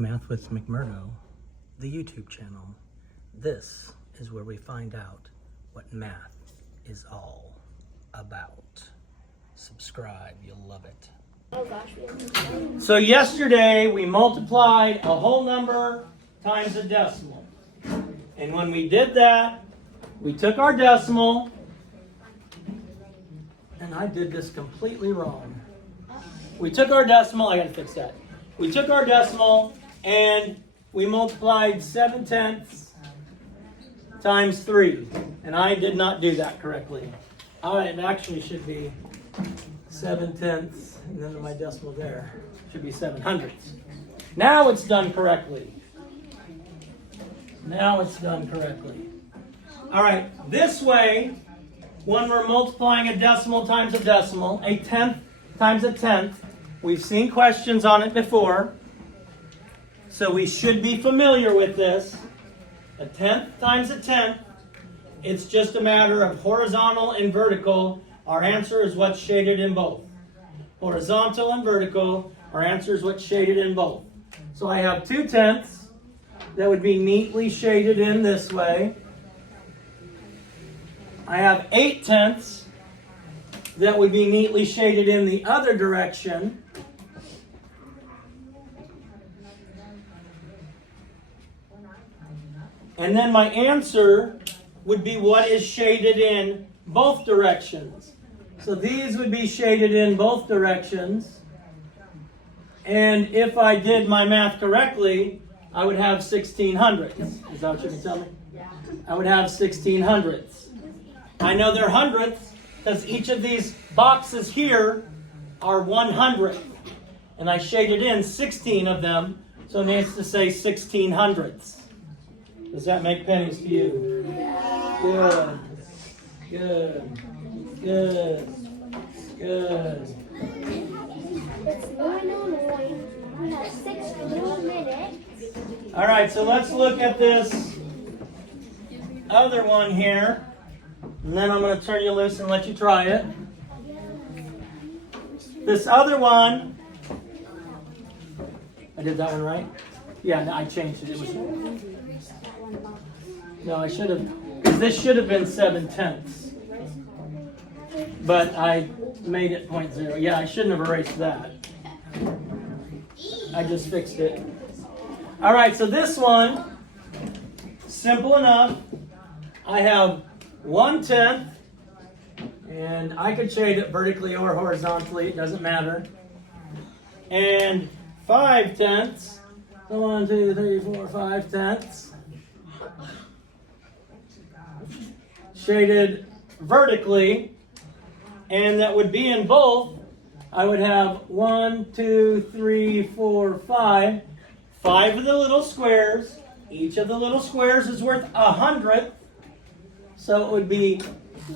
Math with McMurdo, the YouTube channel. This is where we find out what math is all about. Subscribe, you'll love it. Oh gosh. So yesterday we multiplied a whole number times a decimal. And when we did that, we took our decimal, and I did this completely wrong. We took our decimal, I gotta fix that. We took our decimal and we multiplied 7/10 times 3. And I did not do that correctly. It actually should be 7/10, and then my decimal there should be 7/100. Now it's done correctly. Now it's done correctly. All right, this way, when we're multiplying a decimal times a decimal, a tenth times a tenth, we've seen questions on it before, so we should be familiar with this. A tenth times a tenth, it's just a matter of horizontal and vertical. Our answer is what's shaded in both. Horizontal and vertical, our answer is what's shaded in both. So I have 2/10 that would be neatly shaded in this way. I have 8/10 that would be neatly shaded in the other direction. And then my answer would be what is shaded in both directions. So these would be shaded in both directions. And if I did my math correctly, I would have 16/100. Is that what you can tell me? I would have 16/100. I know they're hundredths because each of these boxes here are 100th. And I shaded in 16 of them, so it needs to say 16/100. Does that make pennies to you? Good. Good. Good. Good. It's 9:09. We have 6 more minutes. All right, so let's look at this other one here. And then I'm going to turn you loose and let you try it. This other one, I did that one right? Yeah, no, I changed it. It was, no, I should have, because this should have been 7/10. But I made it 0.0. Yeah, I shouldn't have erased that. I just fixed it. All right, so this one, simple enough. I have 1/10, and I could shade it vertically or horizontally, it doesn't matter. And 5/10. So 1, 2, 3, 4, 5/10. Shaded vertically, and that would be in both. I would have 1, 2, 3, 4, 5. 5 of the little squares. Each of the little squares is worth 100th. So it would be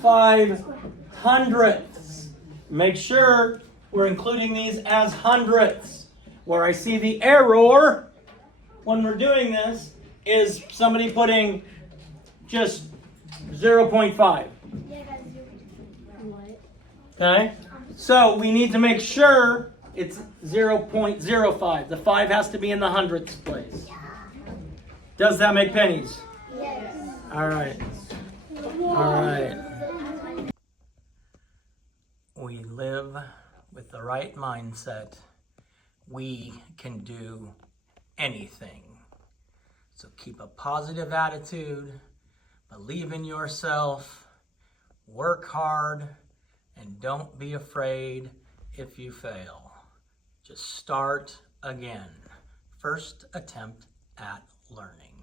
5/100ths. Make sure we're including these as hundredths. Where I see the error when we're doing this is somebody putting just 0.5. Okay? So we need to make sure it's 0.05. The 5 has to be in the hundredths place. Does that make pennies? Yes. All right. All right. We live with the right mindset. We can do anything. So keep a positive attitude, believe in yourself, work hard, and don't be afraid if you fail. Just start again. First attempt at learning.